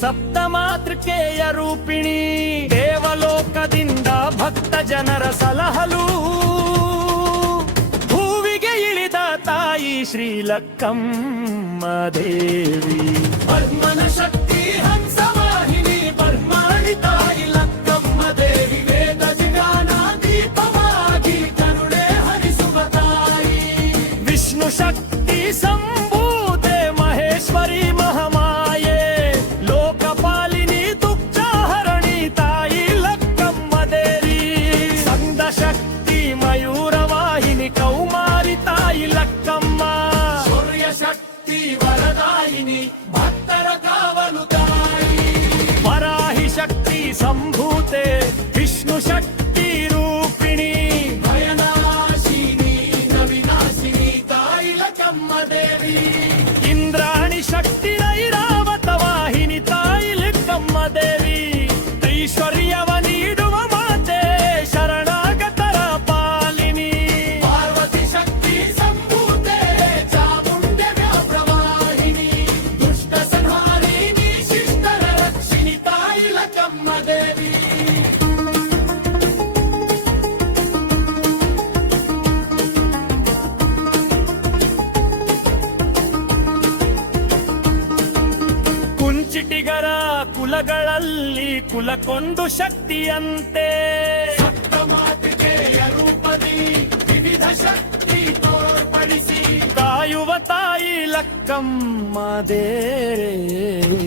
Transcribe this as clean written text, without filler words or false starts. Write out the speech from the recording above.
ಸಪ್ತ ಮಾತೃಕೆಯ ರೂಪಿಣಿ, ದೇವಲೋಕದಿಂದ ಭಕ್ತ ಜನರ ಸಲಹಲು ಭೂವಿಗೆ ಇಳಿದ ತಾಯಿ ಶ್ರೀ ಲಕ್ಕಮ್ಮ ದೇವಿ. ಪದ್ಮನ ಶಕ್ತಿ ಹಂಸವಾಹಿನಿ ಪದ್ಮಾಳಿ ತಾಯಿ ಲಕ್ಕಮ್ಮ ದೇವಿ, ವೇದ ಜ್ಞಾನ ದೀಪವಾಗಿ ಕರುಣೆ ಹರಿಸುವ ತಾಯಿ. ವಿಷ್ಣು ಶಕ್ತಿ ಸಂಭೂತೆ ಮಹೇಶ್ವರಿ ಮಹಾಮಾಯೆ, ಲೋಕಪಾಲಿನಿ ದುಃಖಹರಣಿ ತಾಯಿ ಲಕ್ಕಮ್ಮ ದೇವಿ. ಸಂದ ಶಕ್ತಿ ಮಯೂರವಾಹಿನಿ ಕೌಮಾರಿ ತಾಯಿ ಲಕ್ಕಮ್ಮ, ಸೂರ್ಯ ಶಕ್ತಿ ವರದಾಯಿನಿ ಭಕ್ತರ ಕಾವಲು ತಾಯಿ. ವರಾಹಿ ಶಕ್ತಿ ಸಂಭೂತೆ ವಿಷ್ಣು ಶಕ್ತಿ ರೂಪಿಣಿ, ಭಯನಾಶಿನಿ ನವಿನಾಶಿನಿ ತಾಯಿ ಲಕ್ಕಮ್ಮ ದೇವಿ. ಇಂದ್ರಾಣಿ ಶಕ್ತಿ ಐರಾವತ ವಾಹಿನಿ ತಾಯಿ ಲಕ್ಕಮ್ಮ ದೇವಿ, ಐಶ್ವರ್ಯವ ನೀಡುವ ಮಾತೆ ಶರಣಾಗತರ ಪಾಲಿನಿ. ಪಾರ್ವತಿ ಶಕ್ತಿ ಸಂಭೂತೆ ಚಾಮುಂಡೆ ವ್ಯಾಪ್ರವಾಹಿನಿ, ದುಷ್ಟ ಸಂಹಾರಿಣಿ ಶಿಷ್ಟರ ರಕ್ಷಿಣಿ ತಾಯಿ ಲಕ್ಕಮ್ಮ ದೇವಿ. ಕುಂಚಿಟಿಗರ ಕುಲಗಳಲ್ಲಿ ಕುಲಕ್ಕೊಂದು ಶಕ್ತಿಯಂತೆ, ಸಪ್ತಮಾತೃಕೆಯ ರೂಪದಿ ವಿವಿಧ ಶಕ್ತಿ ತೋರ್ಪಡಿಸಿ ಕಾಯುವ ತಾಯಿ ಲಕ್ಕಮ್ಮ ದೇವಿ.